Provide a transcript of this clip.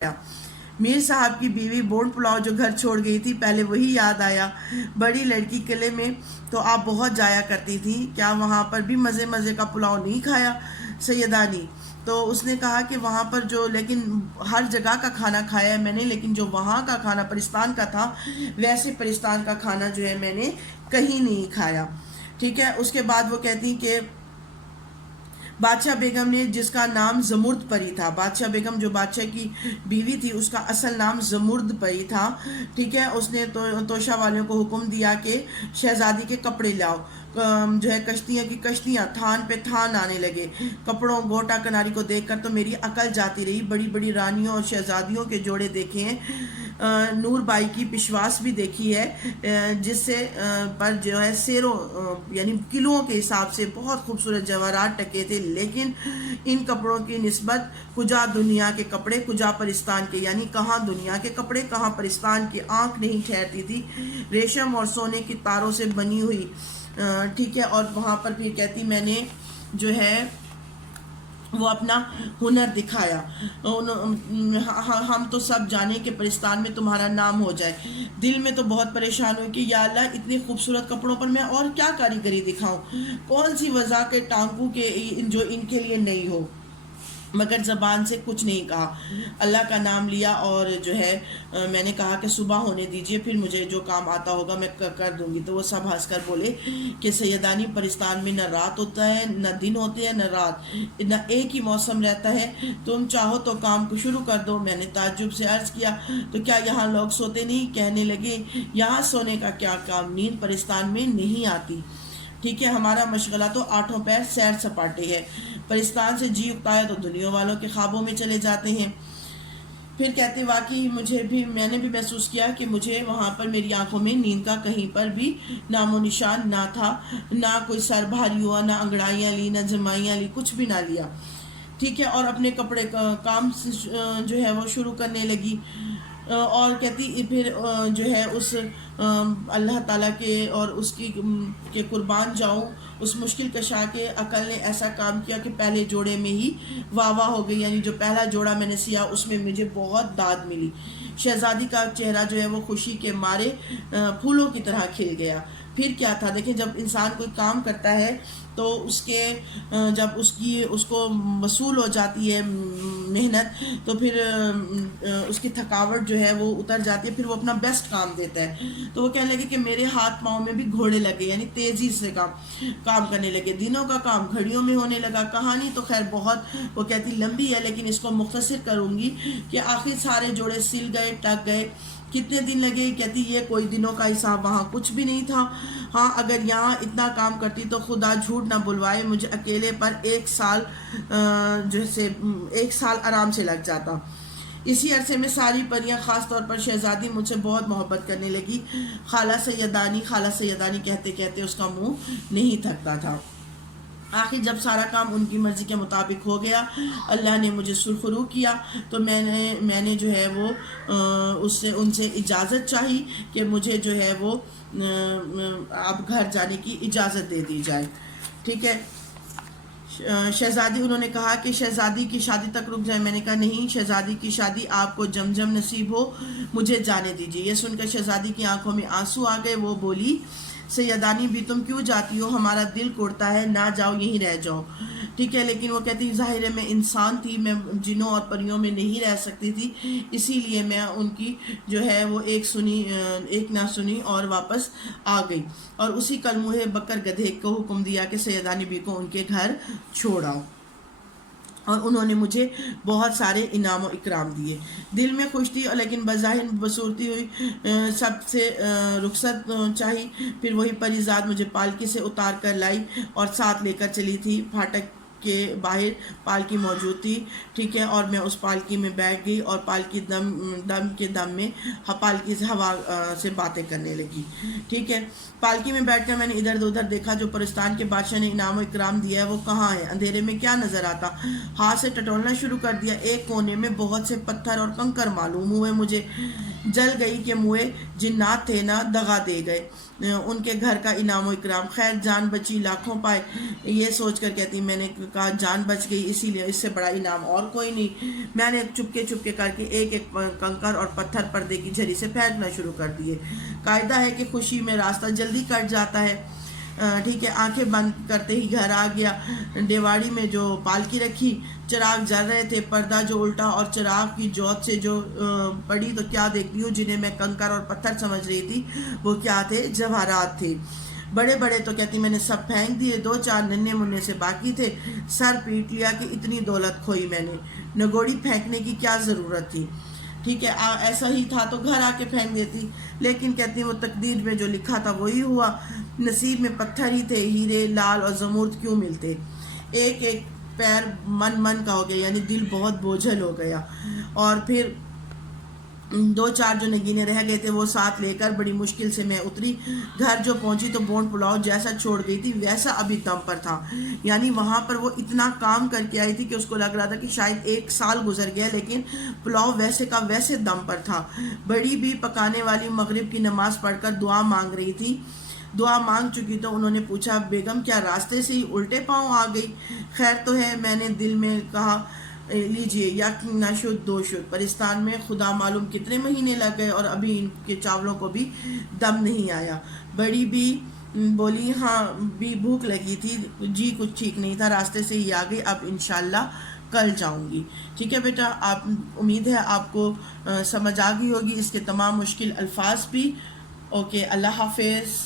میر صاحب کی بیوی بونڈ پلاؤ جو گھر چھوڑ گئی تھی، پہلے وہی یاد آیا۔ بڑی لڑکی قلعے میں تو آپ بہت جایا کرتی تھی، کیا وہاں پر بھی مزے مزے کا پلاؤ نہیں کھایا سیدانی؟ تو اس نے کہا کہ وہاں پر جو لیکن ہر جگہ کا کھانا کھایا ہے میں نے، لیکن جو وہاں کا کھانا پرستان کا تھا ویسے پرستان کا کھانا جو ہے میں نے کہیں نہیں کھایا۔ ٹھیک ہے، اس کے بعد وہ کہتی کہ بادشاہ بیگم نے، جس کا نام زمرد پری تھا، بادشاہ بیگم جو بادشاہ کی بیوی تھی اس کا اصل نام زمرد پری تھا، ٹھیک ہے، اس نے توشہ والوں کو حکم دیا کہ شہزادی کے کپڑے لاؤ۔ جو ہے کشتیاں کی کشتیاں، تھان پہ تھان آنے لگے۔ کپڑوں گوٹا کناری کو دیکھ کر تو میری عقل جاتی رہی۔ بڑی بڑی رانیوں اور شہزادیوں کے جوڑے دیکھے ہیں، نور بائی کی پشواس بھی دیکھی ہے، جس سے پر جو ہے سیروں یعنی کلوؤں کے حساب سے بہت خوبصورت جواہرات ٹکے تھے، لیکن ان کپڑوں کی نسبت کجا دنیا کے کپڑے کجا پرستان کے، یعنی کہاں دنیا کے کپڑے کہاں پرستان کی آنکھ نہیں ٹھہرتی تھی۔ ریشم اور سونے کی تاروں سے بنی ہوئی، ٹھیک ہے، اور وہاں پر پھر کہتی میں نے جو ہے وہ اپنا ہنر دکھایا۔ ہم تو سب جانے کہ پرستان میں تمہارا نام ہو جائے۔ دل میں تو بہت پریشان ہوئی کہ یا اللہ، اتنے خوبصورت کپڑوں پر میں اور کیا کاریگری دکھاؤں، کون سی وضع کے ٹانکوں کے جو ان کے لیے نہیں ہو، مگر زبان سے کچھ نہیں کہا۔ اللہ کا نام لیا اور جو ہے میں نے کہا کہ صبح ہونے دیجئے، پھر مجھے جو کام آتا ہوگا میں کر دوں گی۔ تو وہ سب ہنس کر بولے کہ سیدانی، پرستان میں نہ رات ہوتا ہے نہ دن ہوتے ہیں نہ رات، نہ ایک ہی موسم رہتا ہے، تم چاہو تو کام کو شروع کر دو۔ میں نے تعجب سے عرض کیا تو کیا یہاں لوگ سوتے نہیں؟ کہنے لگے یہاں سونے کا کیا کام، نیند پرستان میں نہیں آتی، ٹھیک ہے، ہمارا مشغلہ تو آٹھوں پیر سیر سپاٹے ہے، پرستان سے جی اگتا ہے تو دنیا والوں کے خوابوں میں چلے جاتے ہیں۔ پھر کہتے واقعی میں نے بھی محسوس کیا کہ مجھے وہاں پر میری آنکھوں میں نیند کا کہیں پر بھی نام و نشان نہ تھا، نہ کوئی سر بھاری ہوا، نہ انگڑائیاں لی، نہ جمائیاں لی، کچھ بھی نہ لیا، ٹھیک ہے، اور اپنے کپڑے کا کام جو ہے وہ شروع کرنے لگی۔ اور کہتی پھر جو ہے اس اللہ تعالیٰ کے اور اس کی کہ قربان جاؤں، اس مشکل کشا کے عقل نے ایسا کام کیا کہ پہلے جوڑے میں ہی واہ واہ ہو گئی، یعنی جو پہلا جوڑا میں نے سیا اس میں مجھے بہت داد ملی۔ شہزادی کا چہرہ جو ہے وہ خوشی کے مارے پھولوں کی طرح کھل گیا۔ پھر کیا تھا، دیکھیں جب انسان کوئی کام کرتا ہے تو اس کے جب اس کو وصول ہو جاتی ہے محنت، تو پھر اس کی تھکاوٹ جو ہے وہ اتر جاتی ہے، پھر وہ اپنا بیسٹ کام دیتا ہے۔ تو وہ کہنے لگے کہ میرے ہاتھ پاؤں میں بھی گھوڑے لگے، یعنی تیزی سے کام کرنے لگے، دنوں کا کام گھڑیوں میں ہونے لگا۔ کہانی تو خیر بہت وہ کہتی لمبی ہے، لیکن اس کو مختصر کروں گی کہ آخر سارے جوڑے سل گئے، ٹک گئے۔ کتنے دن لگے؟ کہتی یہ کوئی دنوں کا حساب وہاں کچھ بھی نہیں تھا۔ ہاں اگر یہاں اتنا کام کرتی تو خدا جھوٹ نہ بلوائے مجھے اکیلے پر ایک سال آرام سے لگ جاتا۔ اسی عرصے میں ساری پریاں، خاص طور پر شہزادی، مجھ سے بہت محبت کرنے لگی۔ خالہ سیدانی کہتے کہتے اس کا منہ نہیں تھکتا تھا۔ آخر جب سارا کام ان کی مرضی کے مطابق ہو گیا، اللہ نے مجھے سرخرو کیا، تو میں نے جو ہے وہ ان سے اجازت چاہی کہ مجھے جو ہے وہ اب گھر جانے کی اجازت دے دی جائے، ٹھیک ہے۔ شہزادی، انہوں نے کہا کہ شہزادی کی شادی تک رک جائے۔ میں نے کہا نہیں، شہزادی کی شادی آپ کو جم نصیب ہو، مجھے جانے دیجیے۔ یہ سن کر شہزادی کی آنکھوں میں آنسو آ گئے۔ وہ بولی سیدانی بھی تم کیوں جاتی ہو، ہمارا دل کوڑتا ہے، نہ جاؤ، یہیں رہ جاؤ، ٹھیک ہے۔ لیکن وہ کہتی ظاہر ہے میں انسان تھی، میں جنوں اور پریوں میں نہیں رہ سکتی تھی، اسی لیے میں ان کی جو ہے وہ ایک نہ سنی اور واپس آ گئی، اور اسی کلموہے بکر گدھے کو حکم دیا کہ سیدانی بھی کو ان کے گھر چھوڑاؤ، اور انہوں نے مجھے بہت سارے انعام و اکرام دیے۔ دل میں خوش تھی، لیکن بظاہر بصورتی ہوئی سب سے رخصت چاہی۔ پھر وہی پری ذات مجھے پالکی سے اتار کر لائی اور ساتھ لے کر چلی تھی۔ پھاٹک کے باہر پالکی موجود تھی، ٹھیک ہے، اور میں اس پالکی میں بیٹھ گئی اور پالکی دم میں پالکی سے ہوا سے باتیں کرنے لگی، ٹھیک ہے۔ پالکی میں بیٹھ کر میں نے ادھر ادھر دیکھا، جو پرستان کے بادشاہ نے انعام و اکرام دیا ہے وہ کہاں ہے؟ اندھیرے میں کیا نظر آتا؟ ہاتھ سے ٹٹولنا شروع کر دیا۔ ایک کونے میں بہت سے پتھر اور کنکر معلوم ہوئے مجھے، جل گئی کہ موئے جنات تھے نہ دغا دے گئے، ان کے گھر کا انعام و اکرام، خیر جان بچی لاکھوں پائے، یہ سوچ کر کہتی میں نے کہا جان بچ گئی، اسی لیے اس سے بڑا انعام اور کوئی نہیں۔ میں نے چپکے کر کے ایک ایک کنکر اور پتھر پردے کی جھری سے پھینکنا شروع کر دیے۔ قاعدہ ہے کہ خوشی میں راستہ جلدی کٹ جاتا ہے۔ ٹھیک ہے، آنکھیں بند کرتے ہی گھر آ گیا، دیواڑی میں جو پالکی رکھی، چراغ جل رہے تھے، پردہ جو الٹا اور چراغ کی جوت سے جو پڑی تو کیا دیکھتی ہوں، جنہیں میں کنکر اور پتھر سمجھ رہی تھی وہ کیا تھے، جواہرات تھے، بڑے بڑے۔ تو کہتی میں نے سب پھینک دیے، دو چار ننھے منھے سے باقی تھے، سر پیٹ لیا کہ اتنی دولت کھوئی میں نے، نگوڑی پھینکنے کی کیا ضرورت تھی، ٹھیک ہے، ایسا ہی تھا تو گھر آ کے پھینک دیتی، لیکن کہتی وہ تقدیر میں جو لکھا تھا وہی ہوا، نصیب میں پتھر ہی تھے، ہیرے لال اور زمرد کیوں ملتے۔ ایک ایک پیر من کا ہو گیا، یعنی دل بہت بوجھل ہو گیا، اور پھر دو چار جو نگینے رہ گئے تھے وہ ساتھ لے کر بڑی مشکل سے میں اتری، گھر جو پہنچی تو بونڈ پلاؤ جیسا چھوڑ گئی تھی ویسا ابھی دم پر تھا، یعنی وہاں پر وہ اتنا کام کر کے آئی تھی کہ اس کو لگ رہا تھا کہ شاید 1 سال گزر گیا، لیکن پلاؤ ویسے کا ویسے دم پر تھا۔ بڑی بھی پکانے والی مغرب کی نماز پڑھ کر دعا مانگ رہی تھی، دعا مانگ چکی تو انہوں نے پوچھا بیگم کیا راستے سے ہی الٹے پاؤں آ گئی، خیر تو ہے، میں نے دل میں کہا لیجئے، یک نہ شد دو شد، پرستان میں خدا معلوم کتنے مہینے لگ گئے اور ابھی ان کے چاولوں کو بھی دم نہیں آیا۔ بڑی بھی بولی ہاں بھی بھوک لگی تھی، جی کچھ ٹھیک نہیں تھا، راستے سے ہی آ گئی، اب انشاءاللہ کل جاؤں گی۔ ٹھیک ہے بیٹا، آپ امید ہے آپ کو سمجھ آ گئی ہوگی اس کے تمام مشکل الفاظ بھی۔ اوکے، اللہ حافظ۔